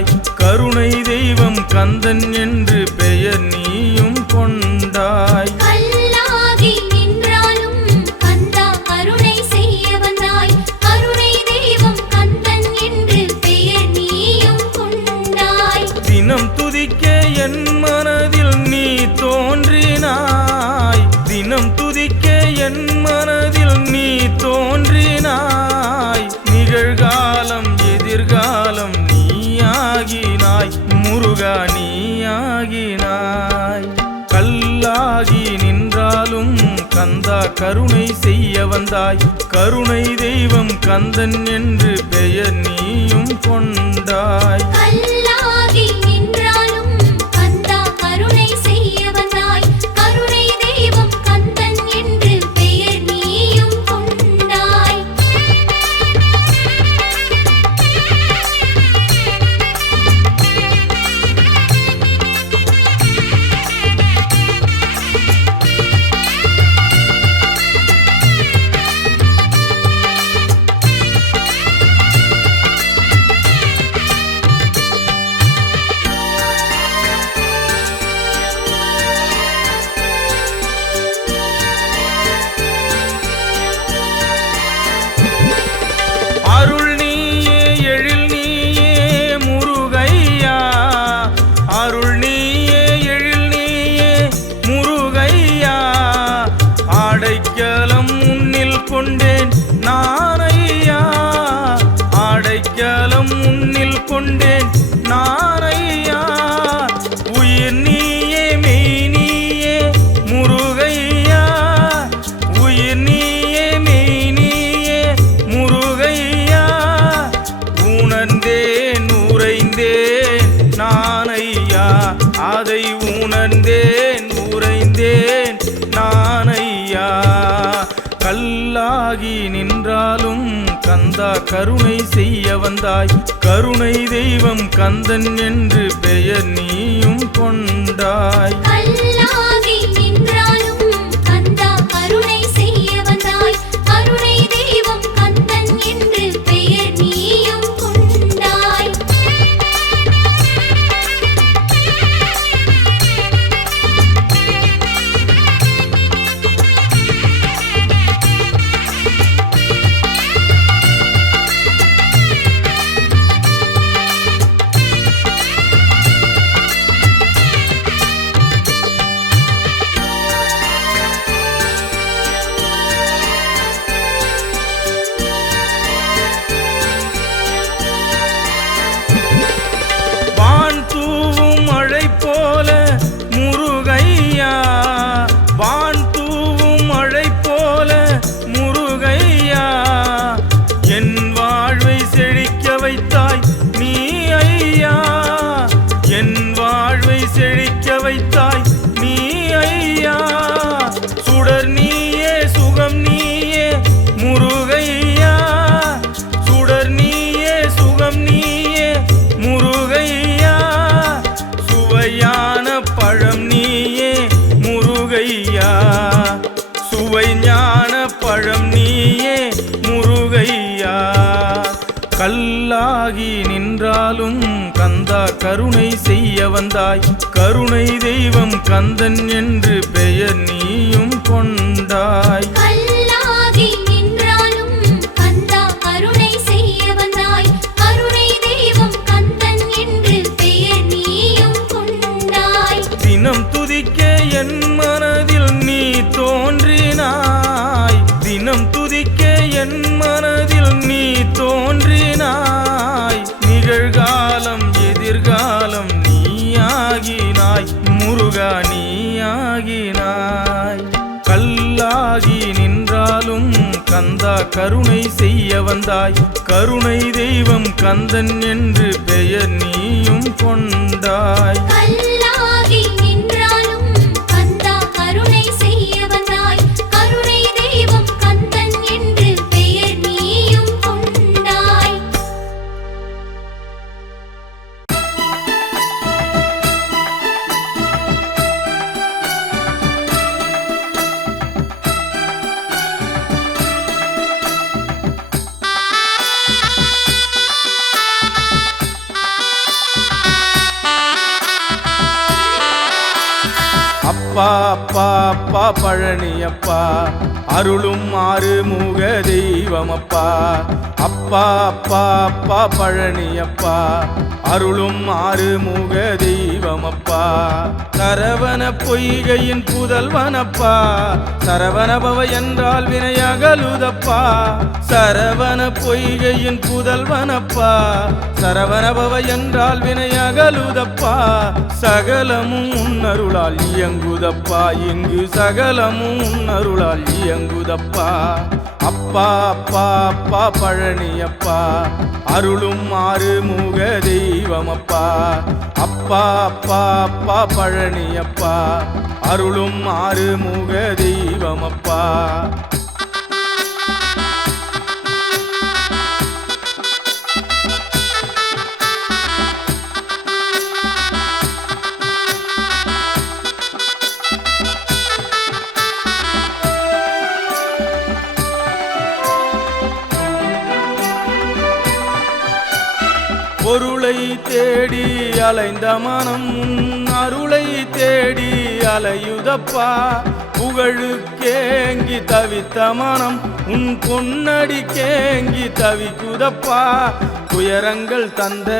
வந்தாய் கருணை தெய்வம் கந்தன் என்று பெயர் நீயும் கொண்டாய் கல்லாகி நின்றாலும் கந்தா கருணை செய்ய வந்தாய் கருணை தெய்வம் கந்தன் என்று பெயர் நீயும் கொண்டாய் தினம் துதிக்க என் மனதில் நீ தோன்றினாய் தினம் துதிக்க என் மனதில் நீ தோன்றினாய் நிகழ்காலம் எதிர்காலம் நீயாகினாய் முருகா நீயாகினாய் கல்லாகி நின்றாலும் கந்தா கருணை செய்ய வந்தாய் கருணை தெய்வம் கந்தன் என்று பெயர் நீயும் கொண்டாய் கல்லாகி நின்றாலும் கந்தா கருணை செய்ய வந்தாய் கருணை தெய்வம் கந்தன் என்று பெயர் நீயும் கொண்டாய் அருள் நீயே எழில் நீயே முருகையா அருள் நீயே எழில் நீயே முருகையா ஆடைக்கலம் முன்னில் கொண்டேன் நானையா ஆடைக்கலம் முன்னில் கொண்டேன் நானையா உயிர் நீயே மெய் நீயே முருகையா உயிர் நீயே மெய் நீயே முருகையா உணர்ந்தேன் உறைந்தேன் நானையா அதை உணர்ந்தேன் உறைந்தேன் நானையா கல்லாகி நின்றாலும் கந்தா கருணை செய்ய வந்தாய் கருணை தெய்வம் கந்தன் என்று பெயர் நீயும் கொண்டாய் கல்லாகி நின்றாலும் கந்தா கருணை செய்ய வந்தாய் கருணை தெய்வம் கந்தன் என்று பெயர் நீயும் கொண்டாய் வான் தூவும் மழை போல முருகையா வான் தூவும் மழை போல முருகையா என் வாழ்வை செழிக்க வைத்தாய் நீ ஐயா என் வாழ்வை செழிக்க வைத்தாய் நீ ஐயா சுடர் நீயே சுகம் நீயே முருகையா சுடர் நீயே சுகம் நீயே முருகையா சுவையான பழம் நீயே முருகையா சுவை ஞான பழம் நீயே முருகையா கல்லாகி நின்றாலும் கந்தா கருணை செய்ய வந்தாய் கருணை தெய்வம் கந்தன் என்று பெயர் நீயும் கொண்டாய் கல்லாகி நின்றாலும் கந்தா கருணை செய்ய வந்தாய் கருணை தெய்வம் கந்தன் என்று பெயர் நீயும் கொண்டாய் தினம் துதிக்க என் மனதில் நீ தோன்றினாய் தினம் துதிக்க என் மனதில் நீ தோன்றினாய் நிகழ்காலம் எதிர்காலம் நீயாகினாய் முருகா நீயாகினாய் கல்லாகி நின்றாலும் கந்தா கருணை செய்ய வந்தாய் கருணை தெய்வம் கந்தன் என்று பெயர் நீயும் கொண்டாய் கல்லாகி நின்றாலும் கந்தா கருணை செய்ய வந்தாய் கருணை தெய்வம் கந்தன் என்று பெயர் நீயும் கொண்டாய் அப்பா அப்பா அப்பா பழனியப்பா அருளும் ஆறுமுக தெய்வமப்பா அப்பா அப்பா அப்பா பழனியப்பா அருளும் ஆறுமுக தெய்வமப்பா சரவண பொய்கையின் புதல்வனப்பா சரவணபவ என்றால் வினையகலுதப்பா சரவண பொய்கையின் புதல்வனப்பா சரவணபவ என்றால் வினையகலுதப்பா சகலமும் உன்னருளால் இயங்குதப்பா இங்கு சகலமும் உன்னருளால் இயங்குதப்பா அப்பா அப்பா அப்பா பழனியப்பா அருளும் ஆறுமுக தெய்வமப்பா அப்பா அப்பா அப்பா பழனியப்பா அருளும் ஆறுமுக தெய்வமப்பா பொருளை தேடி அலைந்த மனம் அருளை தேடி அலையுதப்பா புகழுக்கேங்கி தவித்த மனம் உன் பொன்னடி கேங்கி தவிக்குதப்பா துயரங்கள் தந்த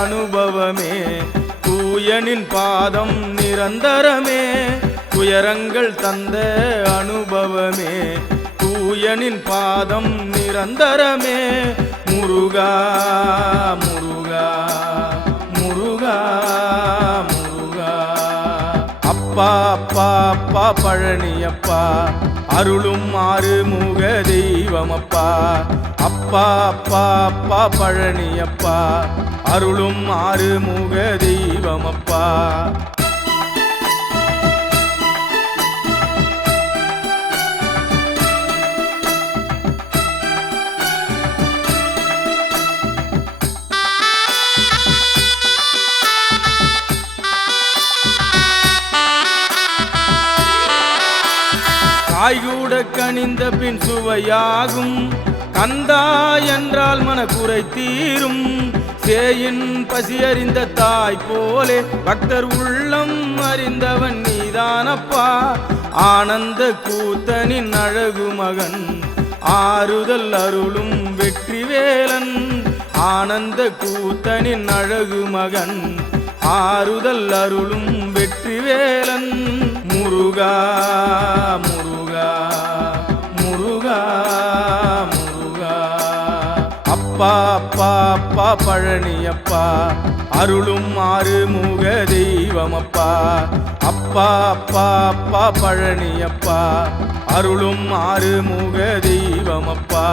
அனுபவமே தூயனின் பாதம் நிரந்தரமே துயரங்கள் தந்த அனுபவமே தூயனின் பாதம் நிரந்தரமே முருகா முருகா முருகா முருகா அப்பா அப்பா அப்பா பழனியப்பா அருளும் ஆறுமுக தெய்வமப்பா அப்பா அப்பா அப்பா பழனியப்பா அருளும் ஆறுமுக தெய்வமப்பா காய்கூட கனிந்த பின் சுவையாகும் கந்தா என்றால் மனக்குறை தீரும் சேயின் பசி அறிந்த தாய் போலே பக்தர் உள்ளம் அறிந்தவன் நீதானப்பா ஆனந்த கூத்தனின் அழகு மகன் ஆறுதல் அருளும் வெற்றி வேலன் ஆனந்த கூத்தனின் அழகு மகன் ஆறுதல் அருளும் வெற்றி வேலன் முருகா முருகா முருகா முருகா அப்பா அப்பா அப்பா பழனியப்பா அருளும் ஆறுமுக தெய்வமப்பா அப்பா அப்பா அப்பா பழனியப்பா அருளும் ஆறுமுக தெய்வமப்பா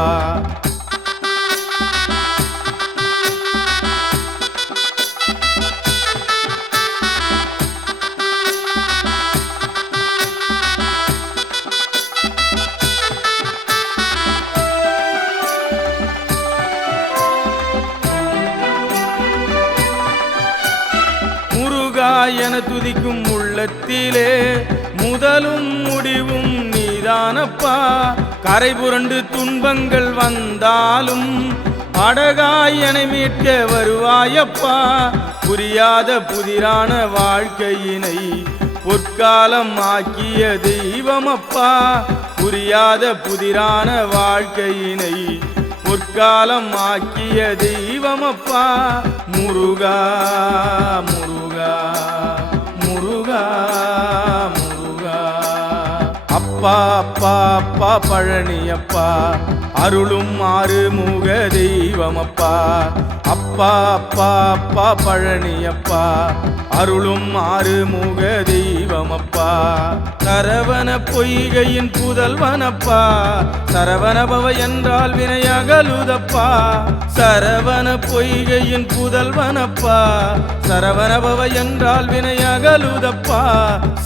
என துதிக்கும் உள்ளத்திலே முதலும் முடிவும் நீதானப்பா கரை புரண்டு துன்பங்கள் வந்தாலும் அடகாய் என மீட்க வருவாயப்பா புரியாத புதிரான வாழ்க்கையினை பொற்காலம் ஆக்கிய தெய்வமப்பா புரியாத புதிரான வாழ்க்கையினை பொற்காலம் ஆக்கிய தெய்வமப்பா முருகா முருகா முருகா முருகா அப்பா அப்பா அப்பா பழனியப்பா அருளும் ஆறுமுக தெய்வமப்பா அப்பா அப்பா அப்பா பழனியப்பா அருளும் ஆறுமுக தெய்வமப்பா சரவண பொய்கையின் புதல்வனப்பா சரவணபவ என்றால் வினையகலுதப்பா சரவண பொய்கையின் புதல்வனப்பா சரவணபவ என்றால் வினையகலுதப்பா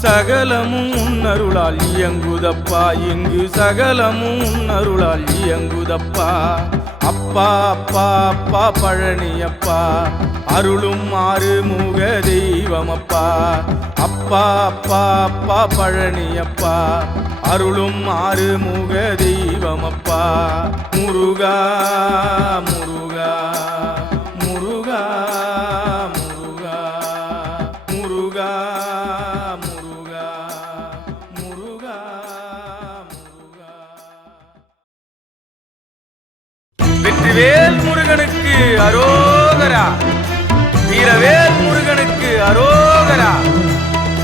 சகலமும் உன்னருளால் இயங்குதப்பா இங்கு சகலமும் உன்னருளால் இயங்குதப்பா அப்பா அப்பா அப்பா பழனியப்பா அருளும் ஆறுமுக தெய்வமப்பா அப்பா அப்பா அப்பா பழனியப்பா அருளும் ஆறுமுக தெய்வமப்பா முருகா முருகா முருகா முருகா முருகா முருகா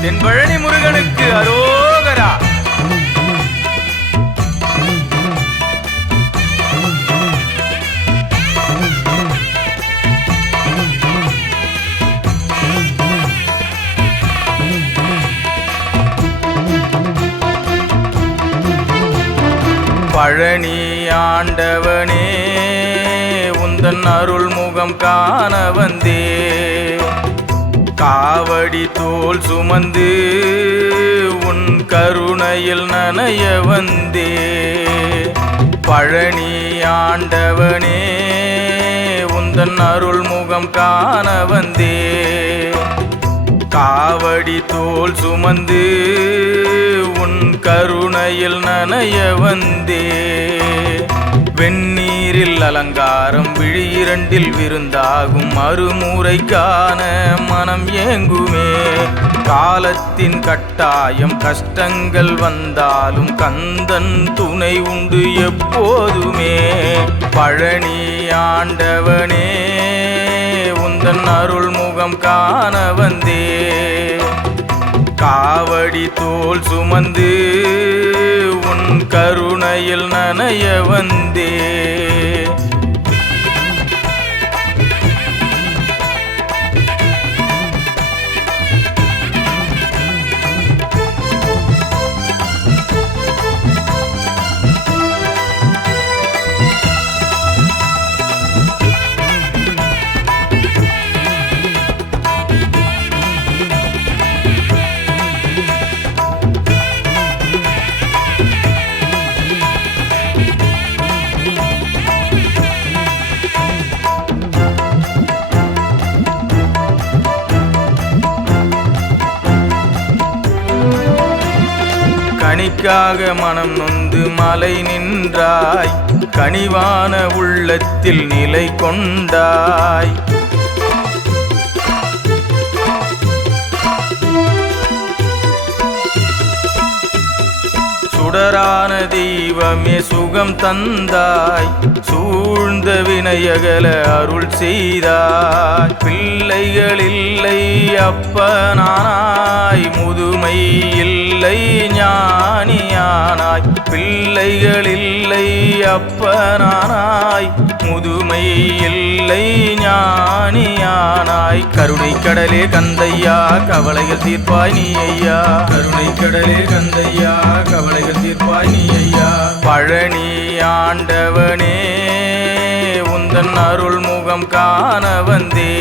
தென்பழனி முருகனுக்கு அரோகரா. பழனி ஆண்டவனே உந்தன் அருள் முகம் காண வந்தே, காவடி தோள் சுமந்து உன் கருணையில் நனைய வந்தே. பழனி ஆண்டவனே உந்தன் அருள் முகம் காண வந்தே, காவடி தோள் சுமந்து உன் கருணையில் நனைய வந்தே. வெந்நீரில் அலங்காரம் விழியிரண்டில் விருந்தாகும் அருமுறைக்கான மனம் ஏங்குமே. காலத்தின் கட்டாயம் கஷ்டங்கள் வந்தாலும் கந்தன் துணை உண்டு எப்போதுமே. பழனி ஆண்டவனே உந்தன் அருள் முகம் காண வந்தே, காவடி தோள் சுமந்து உன் கருணையில் நனைய வந்தே. கனிக்காக மனம் நொந்து மலை நின்றாய், கனிவான உள்ளத்தில் நிலை கொண்டாய். சுடரான தெய்வமே சுகம் தந்தாய், சூழ்ந்த வினையகல அருள் செய்தாய். பிள்ளைகள் இல்லை அப்பனானாய், முதுமை இல்லை ஞானியானாய். பிள்ளைகள் இல்லை அப்பனானாய், முதுமை இல்லை ஞானியானாய். கருணை கடலே கந்தையா கவலைகள் தீர்ப்பாய் நீ ஐயா, கருணை கடலே கந்தையா கவலைகள் தீர்ப்பாய் நீ ஐயா. பழனி ஆண்டவனே உந்தன் அருள் முகம் காண வந்தே,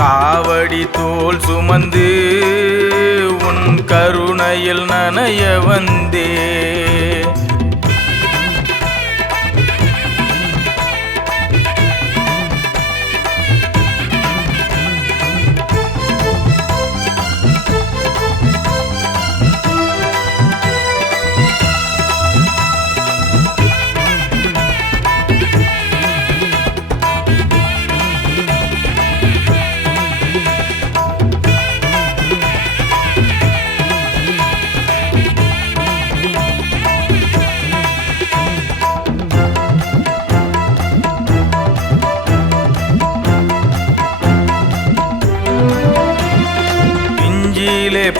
காவடி தோள் சுமந்து உன் கருணையில் நனைய வந்தே.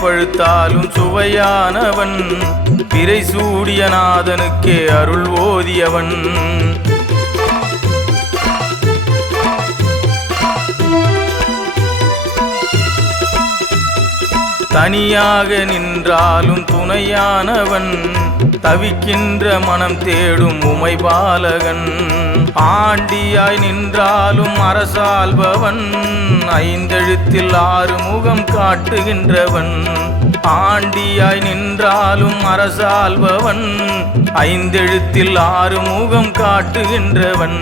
பழுத்தாலும் சுவையானவன், பிறை சூடிய நாதனுக்கே அருள் ஓதியவன். தனியாக நின்றாலும் துணையானவன், தவிக்கின்ற மனம் தேடும் உமை பாலகன். ஆண்டியாய் நின்றாலும் அரசாள்பவன், ஐந்தெழுத்தில் ஆறு முகம் காட்டுகின்றவன். ஆண்டியாய் நின்றாலும் அரசாள்பவன், ஐந்தெழுத்தில் ஆறு முகம் காட்டுகின்றவன்.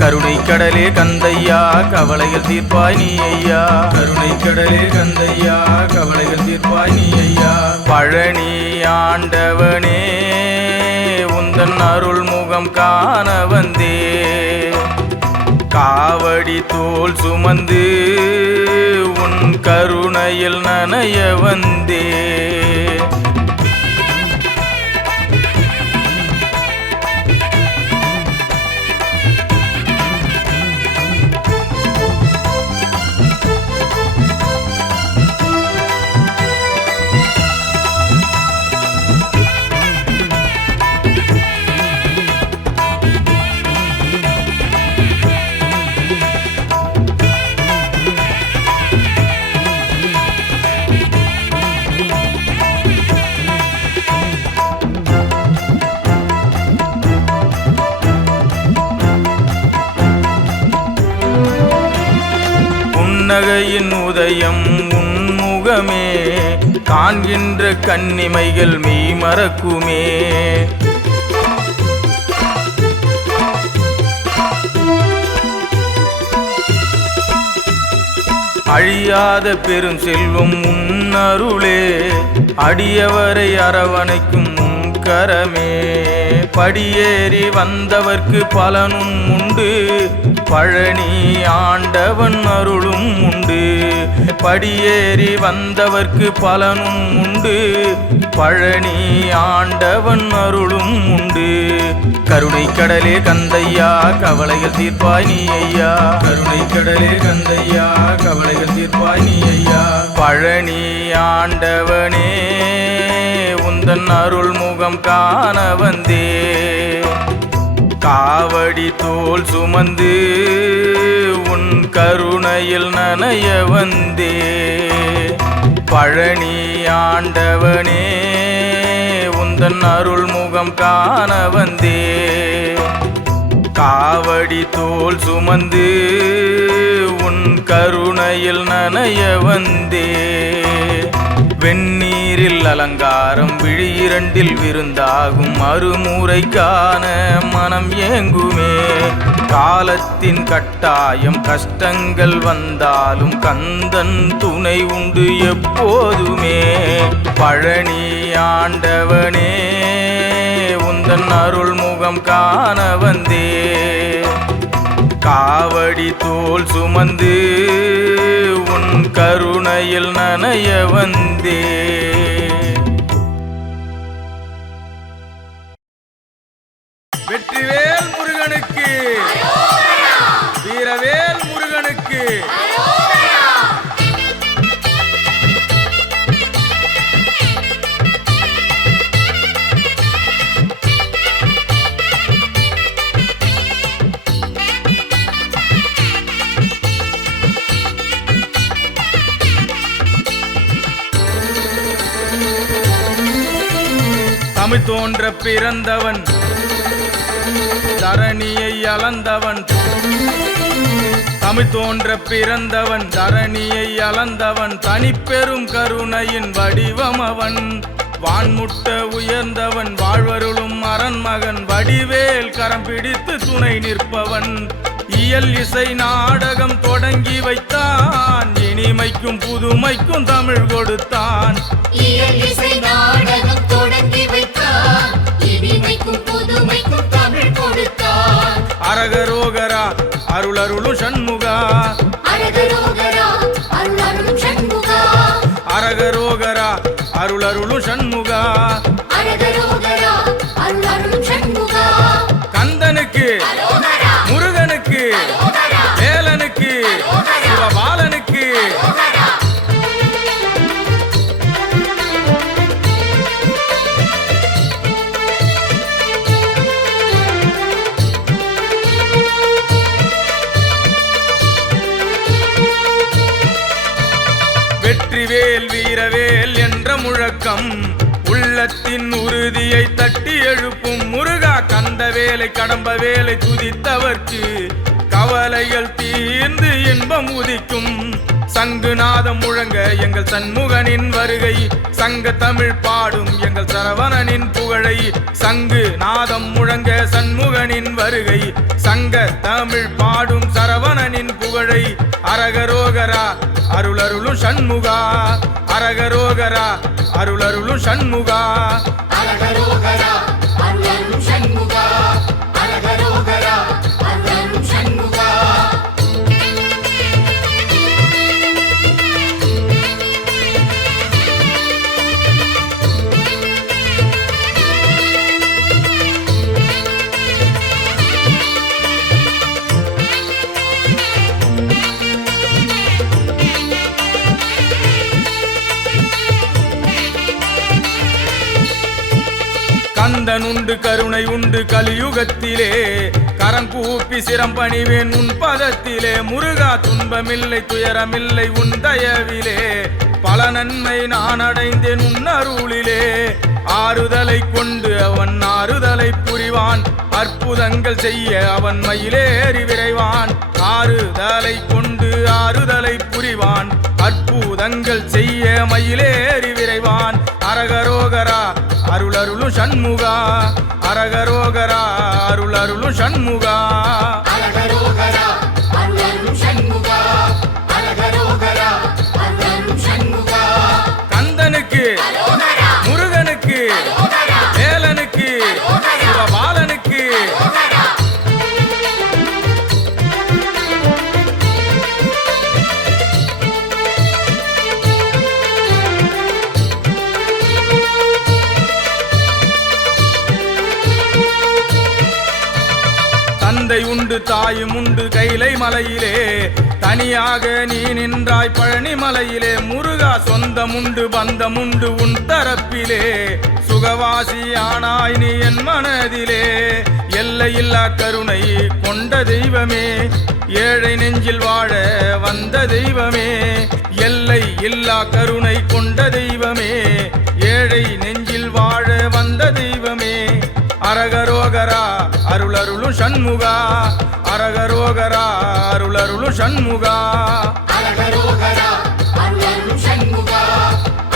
கருணை கடலே கந்தையா கவலைகள் தீர்ப்பாய் நீ ஐயா, கருணை கடலே கந்தையா கவலைகள் தீர்ப்பாய் நீ ஐயா. பழனி ஆண்டவனே உந்தன் அருள் முகம் காண வந்தே, காவடி தோள் சுமந்து உன் கருணையில் நனைய வந்தே. துர்க்கையின் உதயம் உன்முகமே காண்கின்ற கன்னிமைகள் மெய் மறக்குமே. அழியாத பெரும் செல்வம் உன்னருளே அடியவரை அரவணைக்கும் கரமே. படியேறி வந்தவர்க்கு பலனும் உண்டு பழனி ஆண்டவன் அருளும் உண்டு. படியேறி வந்தவர்க்கு பலனும் உண்டு பழனி ஆண்டவன் அருளும் உண்டு. கருணை கடலே கந்தையா கவலைகள் தீர்ப்பாய் நீ ஐயா. கருணை கடலே கந்தையா கவலைகள் தீர்ப்பாய் நீ ஐயா. பழனி ஆண்டவனே உந்தன் அருள் முகம் காண வந்தே. காவடி தோள் சுமந்து உன் கருணையில் நனைய வந்தே. பழனி ஆண்டவனே உந்தன் அருள் முகம் காண வந்தே. காவடி தோள் சுமந்து உன் கருணையில் நனைய வந்தே. வெந்நீரில் அலங்காரம் விழியிரண்டில் விருந்தாகும் அருமுறை காண மனம் ஏங்குமே. காலத்தின் கட்டாயம் கஷ்டங்கள் வந்தாலும் கந்தன் துணை உண்டு எப்போதுமே. பழனி ஆண்டவனே உந்தன் அருள் முகம் காண வந்தே. காவடி தோள் சுமந்து உன் கருணையில் நனைய வந்தே. வெற்றிவேல் முருகனுக்கு வீரவேல் முருகனுக்கு. தமிழ் தோன்ற பிறந்தவன் தரணியை அளந்தவன். தமிழ் தோன்ற பிறந்தவன் தரணியை அளந்தவன். தனிப்பெரும் கருணையின் வடிவம் அவன். வான்முட்ட உயர்ந்தவன் வாழ்வருளும் அரண்மகன். வடிவேல் கரம் பிடித்து துணை நிற்பவன். இயல் இசை நாடகம் தொடங்கி வைத்தான். இனிமைக்கும் புதுமைக்கும் தமிழ் கொடுத்தான். இயல் இசை நாடகம் தொடங்கி வைத்தான். இனிமைக்கும் புதுமைக்கும் தமிழ் கொடுத்தான். அரகரோகரா அருளருளும் சண்முகா. அரகரோகரா அருளருளும் சண்முகா. அரகரோகரா அருளருளும் சண்முகா. அரகரோகரா அருளருளும் சண்முகா. கந்தனுக்கு முருகனுக்கு வேலனுக்கு சிவபாலனுக்கு. வெற்றிவேல் வீரவேல் என்ற முழக்கம் உள்ளத்தின் உறுதியை தட்டி எழுப்பும். முருகா கந்த வேலை கடம்ப வேலை துதித்தவர்க்கு கவலைகள் தீர்ந்து இன்பம் உதிக்கும். சங்குநாதம் முழங்க எங்கள் சண்முகனின் வருகை. சங்க தமிழ் பாடும் எங்கள் சரவணனின் புகழை. சங்கு நாதம் முழங்க சண்முகனின் வருகை. சங்க தமிழ் பாடும் சரவணனின் புகழை. அரகரோகரா அருளருளும் சண்முகா. அரகரோகரா அருளருளும் சண்முகா. அரகரோகரா அருளருளும் சண்முகா. அரகரோகரா அருளருளும் சண்முகா. கந்தன் உண்டு கருணை உண்டு கலியுகத்திலே. கரம் கூப்பி சிரம் பணிவேன் உன் பதத்திலே. முருகா துன்பமில்லை துயரமில்லை உன் தயவிலே. பல நன்மை நான் அடைந்தேன் உன் அருளிலே. ஆறுதலை கொண்டு அவன் ஆறுதலை புரிவான் அற்புதங்கள் செய்ய அவன் மயிலேறி விரைவான் ஆறுதலை கொண்டு ஆறுதலை புரிவான் அற்புதங்கள் செய்ய மயிலேறி விரைவான் அரகரோகரா அருளருளும் சண்முகா அரகரோகரா அருளருளும் சண்முகா அரகரோகரா அருளருளும் சண்முகா அரகரோகரா அருளருளும் சண்முகா கந்தனுக்கு அரோகரா முருகனுக்கு அரோகரா வேலனுக்கு சிவபாலனுக்கு அரோகரா தந்தை உண்டு தாயும் உண்டு கைலை மலையிலே தனியாக நீ நின்றாய் பழனி மலையிலே முருகா சொந்தம் உண்டு பந்தம் உண்டு உன் தரப்பிலே சுகவாசி ஆனாய் நீ என் மனதிலே எல்லையில்லா கருணை கொண்ட தெய்வமே ஏழை நெஞ்சில் வாழ வந்த தெய்வமே எல்லை இல்லா கருணை கொண்ட தெய்வமே ஏழை நெஞ்சில் வாழ வந்த தெய்வமே அரகரோகரா அருளருளும் சண்முகா அரகரோகரா அருளருளும் சண்முகா அரகரோகரா அருளருளும் சண்முகா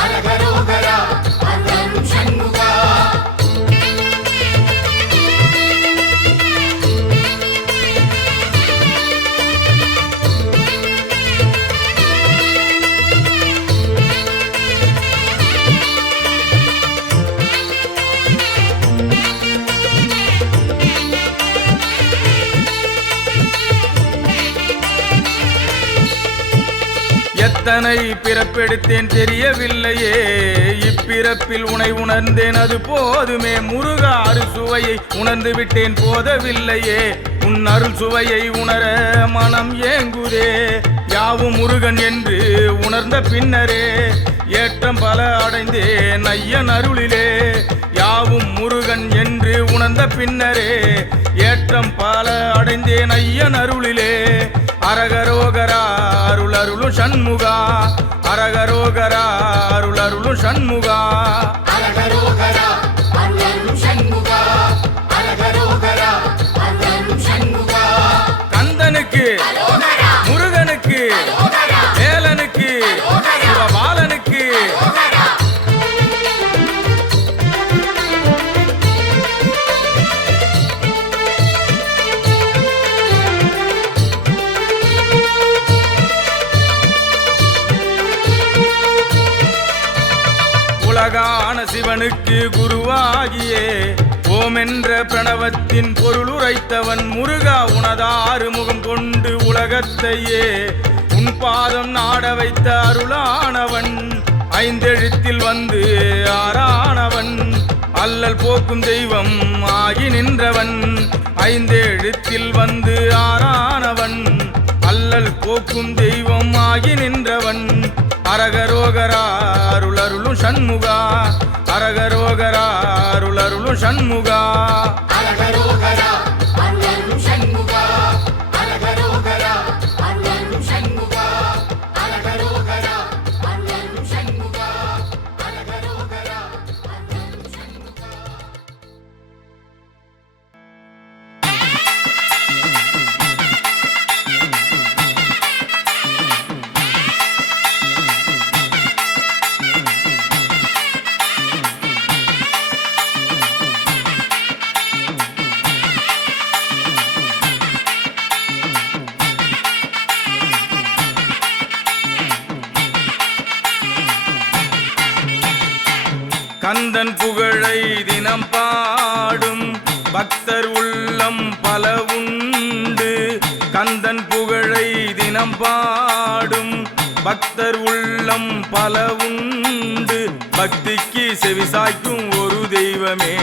அரகரோகரா அருளருளும் சண்முகா எத்தனை பிறப்பெடுத்தேன் தெரியவில்லையே இப்பிறப்பில் உனை உணர்ந்தேன் அது போதுமே முருகா அருள் சுவையை உணர்ந்து விட்டேன் போதவில்லையே உன் அருள் சுவையை உணர மனம் ஏங்குதே யாவும் முருகன் என்று உணர்ந்த பின்னரே ஏற்றம் பல அடைந்தேன் ஐயன் அருளிலே யாவும் முருகன் என்று உணர்ந்த பின்னரே ஏற்றம் பல அடைந்தேன் ஐயன் அருளிலே அரகரோகரா அருளருளும் சண்முகா அரகரோகரா அருளருளும் சண்முகா அரகரோகரா அருளருளும் சண்முகா அரகரோகரா அருளருளும் சண்முகா கந்தனுக்கு அரோகரா முருகனுக்கு அரோகரா வேலனுக்கு சிவபாலனுக்கு அரோகரா உலகான சிவனுக்கு குருவாகியே ஓம் என்ற பிரணவத்தின் பொருள் உரைத்தவன் முருகா உனதாறு முகம் கொண்டு உலகத்தையே உன் பாதம் நாட வைத்த அருளானவன் ஐந்தெழுத்தில் வந்து ஆறானவன் அல்லல் போக்கும் தெய்வம் ஆகி நின்றவன் ஐந்தெழுத்தில் வந்து ஆறானவன் அல்லல் போக்கும் தெய்வம் ஆகி நின்றவன் அரகரோகரா அருளருளும் சண்முகா அரகரோகரா அருளருளும் சண்முகா அரகரோகரா அருளருளும் சண்முகா அரகரோகரா அருளருளும் சண்முகா அரகரோகரா அருளருளும் சண்முகா அரகரோகரா அருளருளும் சண்முகா கந்தன் புகழை தினம் பாடும் பக்தர் உள்ளம் பல உண்டு கந்தன் புகழை தினம் பாடும் பக்தர் உள்ளம் பல உண்டு பக்திக்கு செவிசாய்க்கும் ஒரு தெய்வமே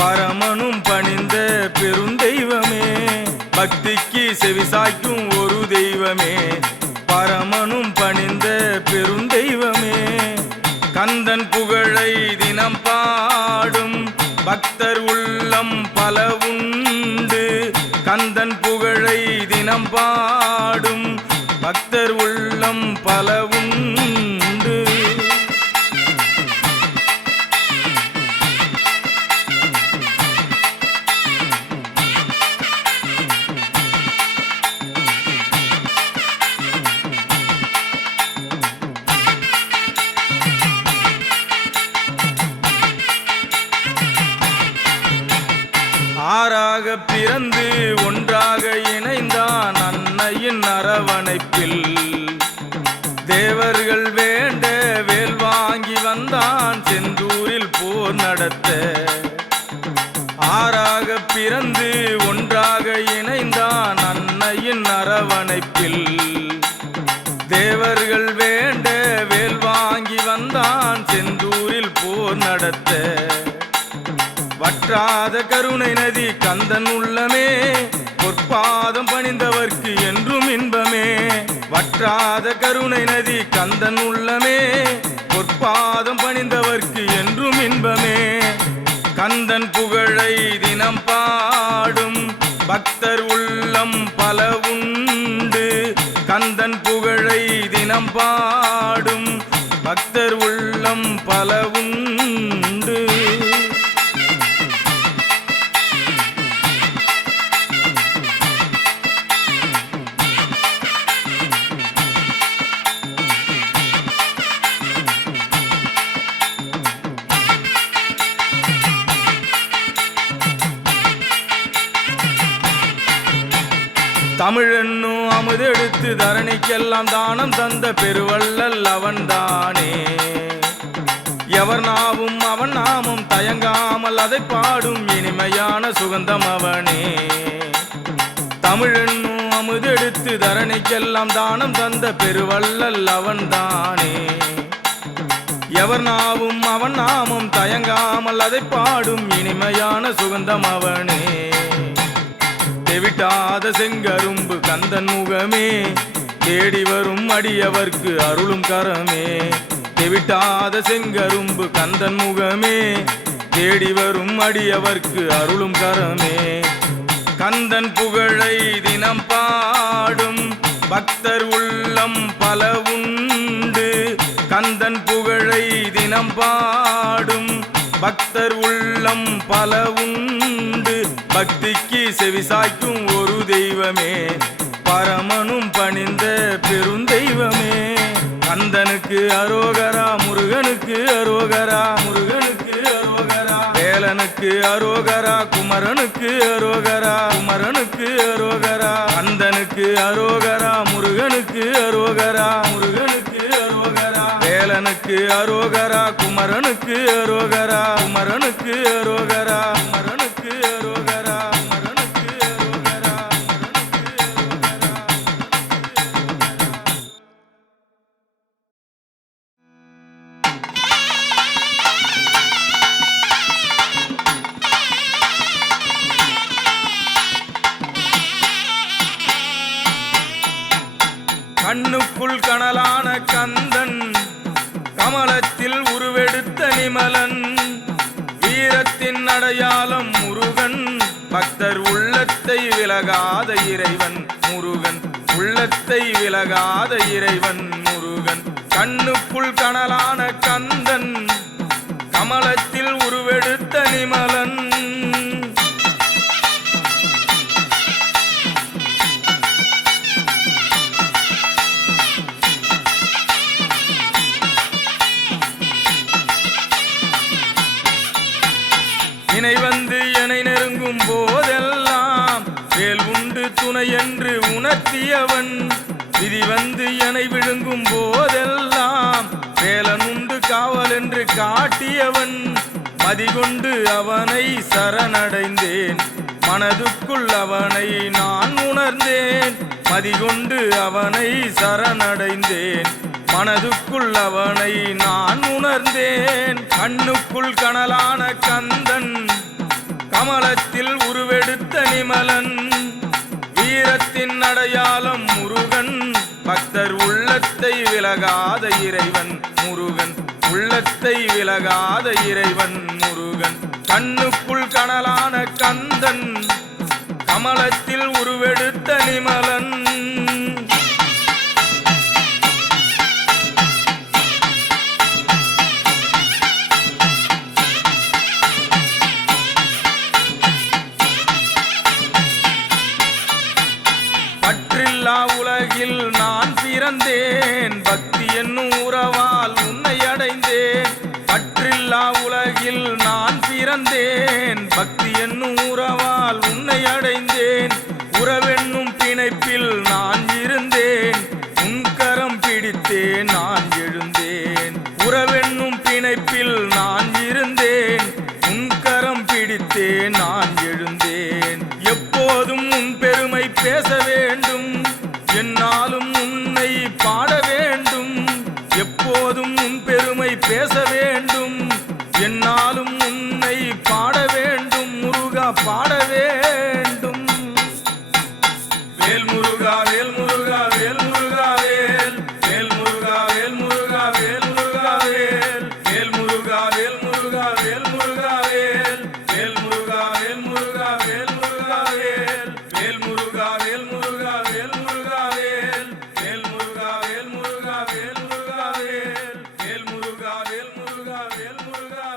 பரமனும் பணிந்த பெருந்தெய்வமே பக்திக்கு செவிசாய்க்கும் ஒரு தெய்வமே பரமனும் பணிந்த பெருந்தெய்வமே கந்தன் புகழை தினம் பாடும் பக்தர் உள்ளம் பல உண்டு கந்தன் புகழை தினம் பாடும் பக்தர் உள்ளம் பல உண்டு பிறந்து ஒன்றாக இணைந்தான் அன்னையின் அரவணைப்பில். தேவர்கள் வேண்ட வேல் வாங்கி வந்தான் செந்தூரில் போர் நடத்த. ஆறாக பிறந்து ஒன்றாக இணைந்தான் அன்னையின் அரவணைப்பில். தேவர்கள் வேண்ட வேல் வாங்கி வந்தான் செந்தூரில் போர் நடத்த. வற்றாத கருணை நதி கந்தன் உள்ளமே பொற்பாதம் பணிந்தவர்க்கு என்றும் இன்பமே. வற்றாத கருணை நதி கந்தன் உள்ளமே பொற்பாதம் பணிந்தவர்க்கு என்றும் இன்பமே. கந்தன் புகழை தினம் பாடும் பக்தர் உள்ளம் பல உண்டு. கந்தன் புகழை தினம் பாடும் பக்தர் உள்ளம் பல உண்டு. தமிழென்னும் அமுதெடுத்து தரணிக்கெல்லாம் தானம் தந்த பெருவள்ளல் அவன்தானே. எவர் நாவும் அவன் நாமும் தயங்காமல் அதை பாடும் இனிமையான சுகந்தம் அவனே. தமிழென்னும் அமுதெடுத்து தரணிக்கெல்லாம் தானம் தந்த பெருவள்ளல் அவன்தானே. எவர் நாவும் அவன் நாமும் தயங்காமல் அதை பாடும் இனிமையான சுகந்தம் அவனே. தெவிட்டாத செங்கரும்பு கந்தன் முகமே தேடி வரும் அடியவர்க்கு அருளும் கரமே. தெவிட்டாத செங்கரும்பு கந்தன் முகமே தேடி வரும் அடியவர்க்கு அருளும் கரமே. கந்தன் புகழை தினம் பாடும் பக்தர் உள்ளம் பல உண்டு. கந்தன் புகழை தினம் பாடும் பக்தர் உள்ளம் பல உண்டு. பக்திக்கு செவிசாய்க்கும் ஒரு தெய்வமே பரமனும் பணிந்த பெருந்தெய்வமே. கந்தனுக்கு அரோகரா முருகனுக்கு அரோகரா முருகனுக்கு அரோகரா. வேலனுக்கு அரோகரா குமரனுக்கு அரோகரா குமரனுக்கு அரோகரா. கந்தனுக்கு அரோகரா முருகனுக்கு அரோகரா முருகனுக்கு அரோகரா. வேலனுக்கு அரோகரா குமரனுக்கு அரோகரா குமரனுக்கு அரோகரா குமரனுக்கு அரோகரா. கண்ணுக்குள் கனலான கந்தன் கமலத்தில் உருவெடுத்த நிமலன். வீரத்தின் அடையாளம் முருகன் பக்தர் உள்ளத்தை விலகாத இறைவன் முருகன். உள்ளத்தை விலகாத இறைவன் முருகன். கண்ணுக்குள் கனலான கந்தன் கமலத்தில் உருவெடுத்த நிமலன். இணை வந்து என்னை நெருங்கும் போதெல்லாம் வேல் உண்டு துணை என்று உணர்த்தியவன். விதி வந்து என்னை விழுங்கும் போதெல்லாம் வேலன் உண்டு காவல் என்று காட்டியவன். மதிகொண்டு அவனை சரணடைந்தேன் மனதுக்குள் அவனை நான் உணர்ந்தேன். மதிகொண்டு அவனை சரணடைந்தேன் மனதுக்குள் அவனை நான் உணர்ந்தேன். கண்ணுக்குள் கனலான கந்தன் கமலத்தில் உருவெடுத்த நிமலன். வீரத்தின் அடையாளம் முருகன் பக்தர் உள்ளத்தை விலகாத இறைவன் முருகன். உள்ளத்தை விலகாத இறைவன் முருகன். கண்ணுக்குள் கனலான கந்தன் கமலத்தில் உருவெடுத்த நிமலன். பற்றில்லா உலகில் நான் பிறந்தேன் பக்தி என்னும் உறவால் உன்னை அடைந்தேன். பற்றில்லா உலகில் நான் பிறந்தேன் பக்தி என்னும் உறவால் உன்னை நினைப்பில் நான் இருந்தேன், உன் கரம் பிடித்தே நான் எழுந்தேன். எப்போதும் உன் பெருமை பேச வேண்டும், என்னாலும் உன்னை பாட வேண்டும். எப்போதும் உன் பெருமை பேச வேண்டும், என்னாலும் உன்னை பாட வேண்டும். முருகா பாட வேண்டும். வேல் முருகா வேல் முருகா வேல் முருகா வேல், வேல் முருகா வேல் முருகா வேல் முருகா வேல், வேல் முருகா வேல் முருகா வேல் முருகா வேல், வேல் முருகா வேல் முருகா வேல் முருகா வேல், வேல் முருகா வேல் முருகா வேல் முருகா வேல், வேல் முருகா வேல் முருகா வேல் முருகா வேல், வேல் முருகா வேல் முருகா வேல் முருகா